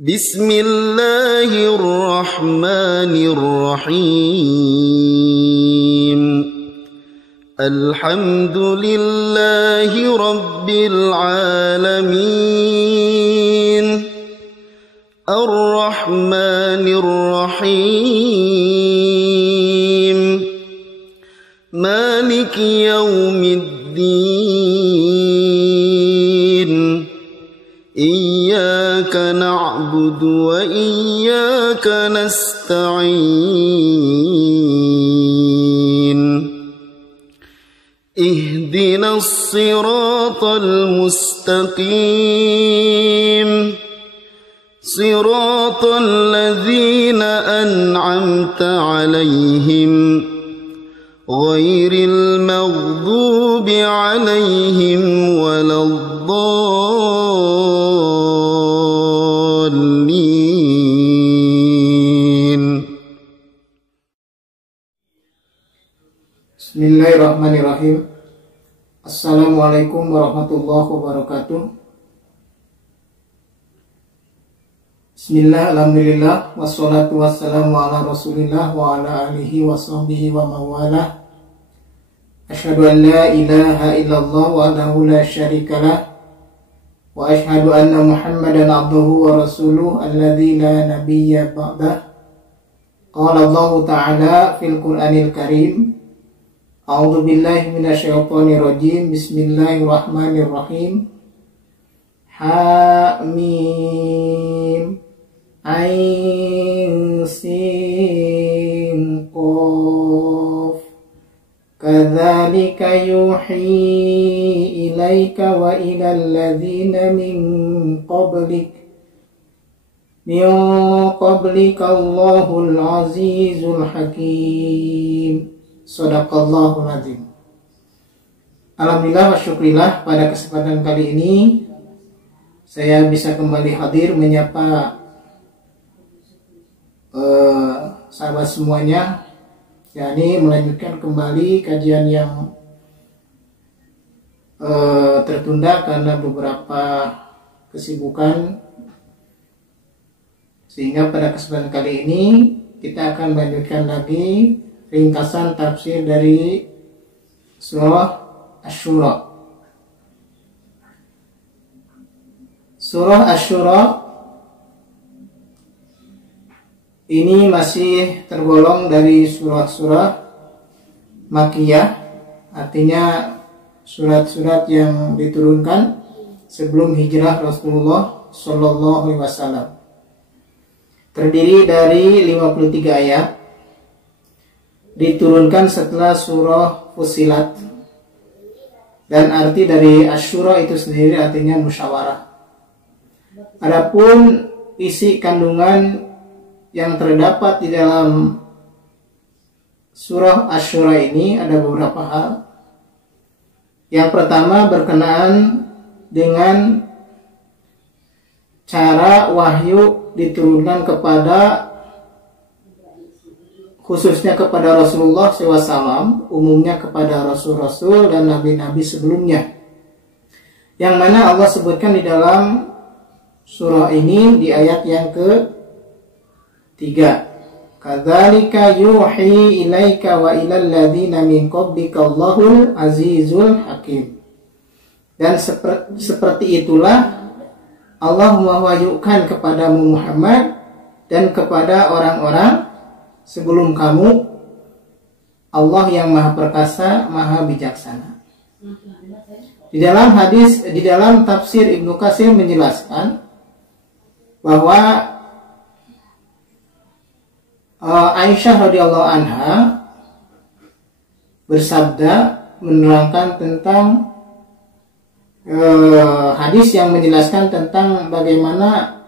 Bismillahirrahmanirrahim. Alhamdulillahi rabbil alamin. Ar-Rahmanir Rahim. Maliki yaumiddin. Iyyaka na'budu wa iyyaka nasta'in. Ihdinas siratal mustaqim. Siratal ladzina an'amta 'alaihim ghairil maghdubi 'alaihim waladdallin. Bismillahirrahmanirrahim. Assalamualaikum warahmatullahi wabarakatuh. Bismillah, alhamdulillah, wassalatu wassalamu ala rasulillah wa ala alihi wa sahbihi wa mawalah. Asyhadu an la ilaha illallah wahdahu la syarikalah, wa asyhadu anna muhammadan abduhu wa rasuluh alladzi la nabiyya ba'dah. Qala Allah ta'ala fil Qur'anil Karim, a'udzu billahi minasyaitonir rajim. Bismillahirrahmanirrahim. Hamim, Ain Sin Qaf. Kadzalika yuhi ilaika wa ilal ladzina min qablika Allahul Azizul Hakim. Shadaqallahul azim. Alhamdulillah wa syukrillah, pada kesempatan kali ini saya bisa kembali hadir menyapa sahabat semuanya, yakni melanjutkan kembali kajian yang tertunda karena beberapa kesibukan, sehingga pada kesempatan kali ini kita akan melanjutkan lagi ringkasan tafsir dari surah Asy-Syura. Surah Asy-Syura ini masih tergolong dari surah-surah Makkiyah, artinya surat-surat yang diturunkan sebelum hijrah Rasulullah Shallallahu Alaihi Wasallam. Terdiri dari 53 ayat, diturunkan setelah surah Fussilat, dan arti dari Asy-Syura itu sendiri artinya musyawarah. Adapun isi kandungan yang terdapat di dalam surah Asy-Syura ini ada beberapa hal. Yang pertama berkenaan dengan cara wahyu diturunkan kepada, khususnya kepada Rasulullah SAW, umumnya kepada rasul-rasul dan nabi-nabi sebelumnya, yang mana Allah sebutkan di dalam surah ini di ayat yang ke-3. Kadzalika yuhi ilaika wa ilal ladzina min qablika Allahul Azizul Hakim. Dan seperti itulah Allah mewahyukan kepadamu Muhammad dan kepada orang-orang sebelum kamu, Allah yang Maha Perkasa, Maha Bijaksana. Di dalam hadis, di dalam tafsir Ibnu Katsir menjelaskan bahwa Aisyah radhiyallahu anha bersabda menerangkan tentang hadis yang menjelaskan tentang bagaimana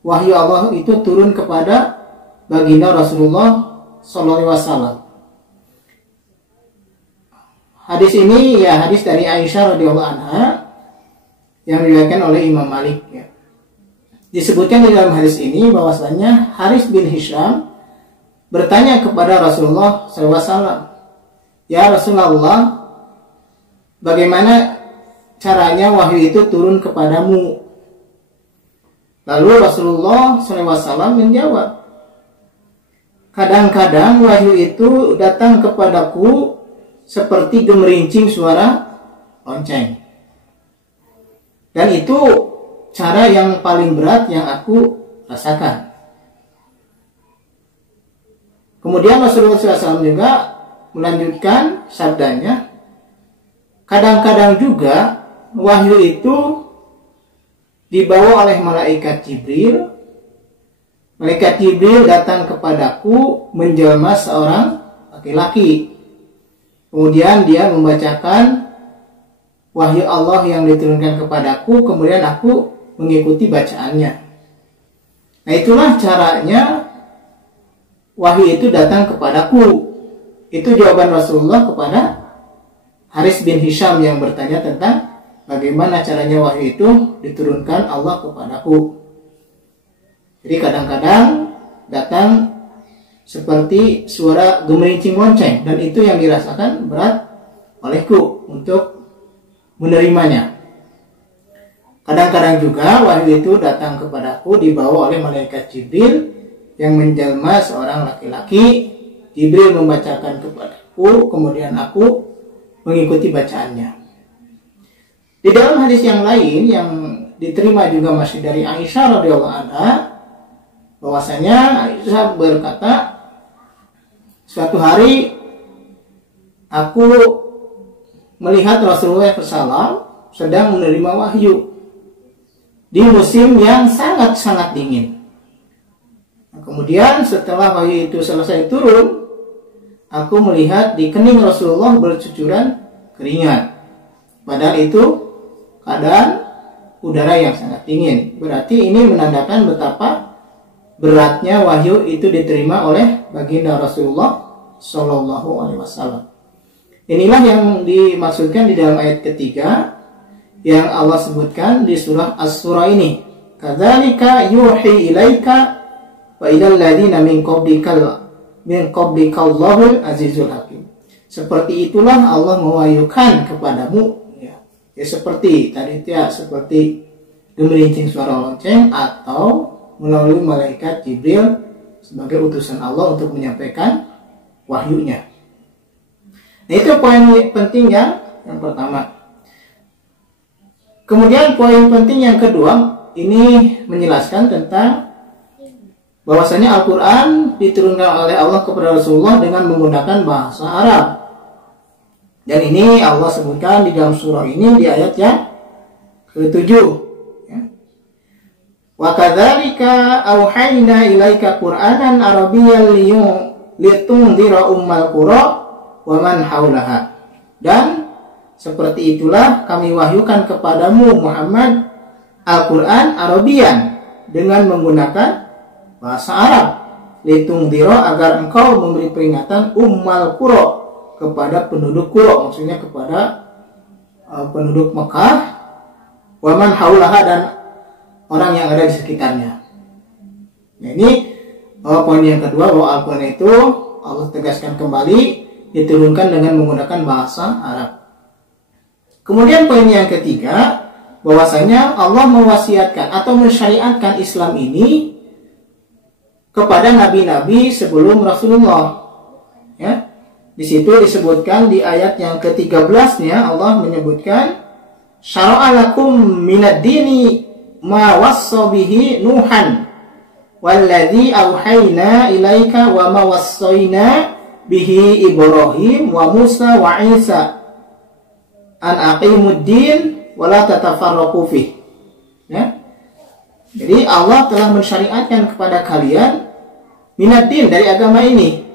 wahyu Allah itu turun kepada baginda Rasulullah Sallallahu Alaihi Wasallam. Hadis ini ya hadis dari Aisyah radhiyallahu anha yang diriwayatkan oleh Imam Malik. Ya. Disebutkan di dalam hadis ini bahwasanya Haris bin Hisham bertanya kepada Rasulullah SAW, ya Rasulullah, bagaimana caranya wahyu itu turun kepadamu? Lalu Rasulullah SAW menjawab, kadang-kadang wahyu itu datang kepadaku seperti gemerincing suara lonceng. Dan itu cara yang paling berat yang aku rasakan. Kemudian Rasulullah SAW juga melanjutkan sabdanya, kadang-kadang juga wahyu itu dibawa oleh malaikat Jibril. Malaikat Jibril datang kepadaku menjelma seorang laki-laki. Kemudian dia membacakan wahyu Allah yang diturunkan kepadaku, kemudian aku mengikuti bacaannya. Nah, itulah caranya wahyu itu datang kepadaku. Itu jawaban Rasulullah kepada Haris bin Hisham yang bertanya tentang bagaimana caranya wahyu itu diturunkan Allah kepadaku. Jadi kadang-kadang datang seperti suara gemerincing lonceng, dan itu yang dirasakan berat olehku untuk menerimanya. Kadang-kadang juga wahyu itu datang kepadaku dibawa oleh malaikat Jibril yang menjelma seorang laki-laki. Jibril membacakan kepadaku, kemudian aku mengikuti bacaannya. Di dalam hadis yang lain yang diterima juga masih dari Aisyah radhiyallahu anha, bahwasanya Aisyah berkata, suatu hari aku melihat Rasulullah SAW sedang menerima wahyu di musim yang sangat-sangat dingin. Nah, kemudian setelah wahyu itu selesai turun, aku melihat di kening Rasulullah bercucuran keringat. Padahal itu keadaan udara yang sangat dingin. Berarti ini menandakan betapa beratnya wahyu itu diterima oleh baginda Rasulullah Shallallahu Alaihi Wasallam. Inilah yang dimaksudkan di dalam ayat ketiga yang Allah sebutkan di surah As-Surah ini. Kadzalika yuhi ilaika wa ilal ladzina min qablikallaahul azizul hakim. Seperti itulah Allah mewahyukan kepadamu, ya seperti tadi ya, seperti gemerincing suara lonceng atau melalui malaikat Jibril sebagai utusan Allah untuk menyampaikan wahyunya. Nah, itu poin penting yang pertama. Kemudian poin penting yang kedua, ini menjelaskan tentang bahwasanya Al-Quran diturunkan oleh Allah kepada Rasulullah dengan menggunakan bahasa Arab. Dan ini Allah sebutkan di dalam surah ini di ayat yang ke-7. Wa kadzalika auhayna ilaika Qur'anan Arabiyyan litundhira ummal qura wa man haulaha. Dan seperti itulah kami wahyukan kepadamu Muhammad Al-Quran Arabian dengan menggunakan bahasa Arab, litundhira agar engkau memberi peringatan ummal qura kepada penduduk qura, maksudnya kepada penduduk Mekah, wa man haulaha dan orang yang ada di sekitarnya. Nah, ini poin yang kedua, bahwa Al-Quran itu Allah tegaskan kembali diturunkan dengan menggunakan bahasa Arab. Kemudian poin yang ketiga, bahwasanya Allah mewasiatkan atau mensyariatkan Islam ini kepada nabi-nabi sebelum Rasulullah. Ya, di situ disebutkan di ayat yang ke-13-nya Allah menyebutkan syara'a lakum minad dini ma wassa bihi Nuhan walladzi auhayna ilaika wa ma wassayna bihi Ibrahim wa Musa wa Isa an aqimuddin wa la tatafarraqu fih. Ya. Jadi Allah telah mensyariatkan kepada kalian minaddin dari agama ini.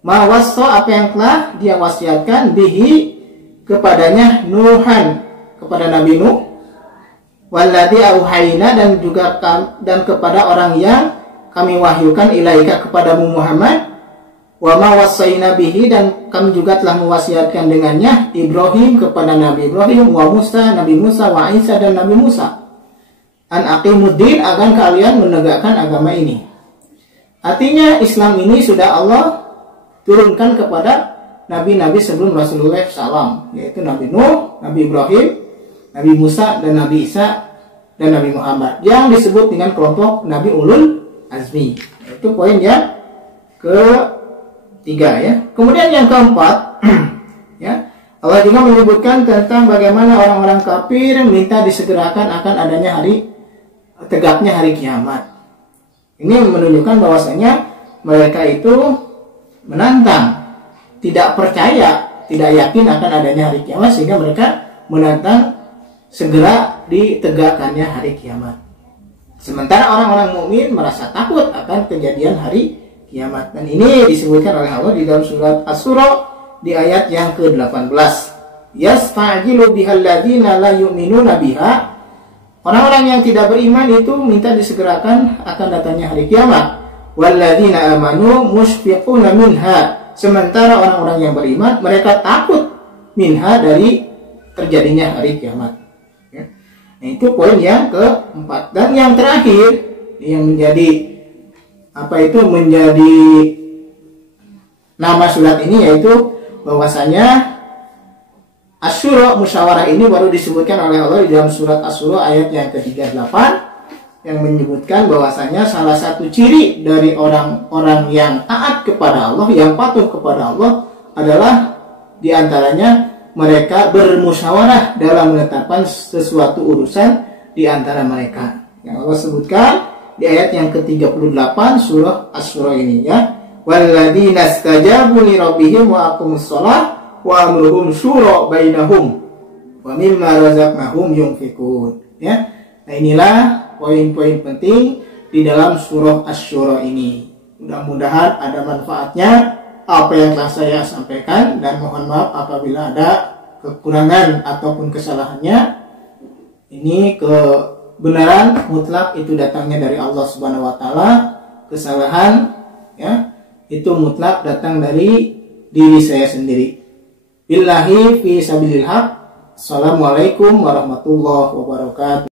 Ma wassa, apa yang telah dia wasiatkan, bihi kepadanya Nuhan, kepada Nabi Nuh, walladzi auhayna dan juga dan kepada orang yang kami wahyukan ilaika kepadamu Muhammad, wa ma wassayna bihi dan kami juga telah mewasiatkan dengannya Ibrahim kepada Nabi Ibrahim, wa Musa, Nabi Musa, wa Isa dan Nabi Musa, an aqimuddin agar kalian menegakkan agama ini. Artinya Islam ini sudah Allah turunkan kepada nabi-nabi sebelum Rasulullah SAW, yaitu Nabi Nuh, Nabi Ibrahim, Nabi Musa dan Nabi Isa dan Nabi Muhammad yang disebut dengan kelompok Nabi Ulul Azmi. Itu poin yang ketiga ya. Kemudian yang keempat ya, Allah juga menyebutkan tentang bagaimana orang-orang kafir minta disegerakan akan adanya tegaknya hari kiamat. Ini menunjukkan bahwasanya mereka itu menantang, tidak percaya, tidak yakin akan adanya hari kiamat, sehingga mereka menantang segera ditegakkannya hari kiamat. Sementara orang-orang mukmin merasa takut akan kejadian hari kiamat. Dan ini disebutkan oleh Allah di dalam surat Asy-Syura di ayat yang ke-18. Yasta'jilu bihal ladzina la yu'minuna biha. Orang-orang yang tidak beriman itu minta disegerakan akan datangnya hari kiamat. Walladzina amanu mushfiquna minha. Sementara orang-orang yang beriman mereka takut minha dari terjadinya hari kiamat. Ya. Nah, itu poin yang keempat. Dan yang terakhir yang menjadi menjadi nama surat ini yaitu bahwasanya Asy-Syura musyawarah ini baru disebutkan oleh Allah di dalam surat Asy-Syura ayat yang ke-38 yang menyebutkan bahwasanya salah satu ciri dari orang-orang yang taat kepada Allah, yang patuh kepada Allah adalah diantaranya mereka bermusyawarah dalam menetapkan sesuatu urusan di antara mereka. Yang Allah sebutkan di ayat yang ke-38 surah Asy-Syura ini ya. Walladzina istajabu li rabbihim wa aqamus shalah wa amruhum syura bainahum wa mimma razaqnahum yunfiqun. Ya. Nah, inilah poin-poin penting di dalam surah Asy-Syura ini. Mudah-mudahan ada manfaatnya apa yang telah saya sampaikan, dan mohon maaf apabila ada kekurangan ataupun kesalahannya. Ini kebenaran mutlak itu datangnya dari Allah Subhanahu wa taala. Kesalahan ya itu mutlak datang dari diri saya sendiri. Billahi fi sabilil haq. Assalamualaikum warahmatullahi wabarakatuh.